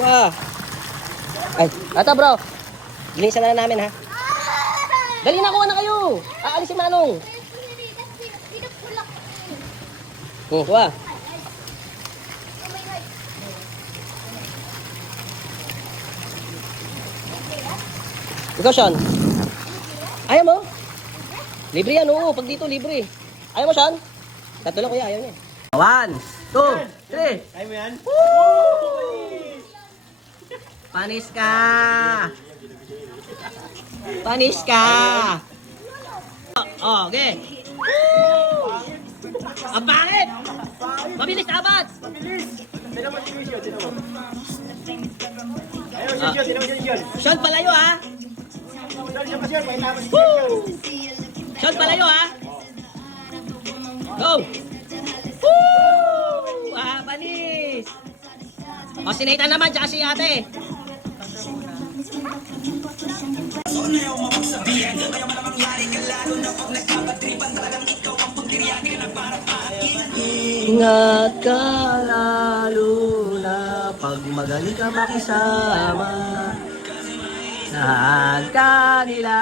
Wah. Ay, ata bro. Linisan na namin ha. Dali na, kuha na kayo. Aalis si Manong. Kuha. Ikaw, Sean. Ayaw mo? Libre yan, oo. Pag dito, libre. Ayaw mo, Sean? Tatlo lang kuya, ayaw niya. 1, 2, 3. Ayaw mo yan? Panis ka! Panis ka! Oh, okay. Ang pangit! Mabilis, dapat! Mabilis! Tinan mo si Mission, tinan mo. Ayaw, Mission, tinan mo si Mission. Sean, palayo ha! Mission, Mission, may tapos si Woo! Mission. Sean, palayo ha! Go! Woo! Ah, panis! O, si Nathan naman, tsaka si ate. Ingat ka lalo na pag magaling ka makisama sa kanila.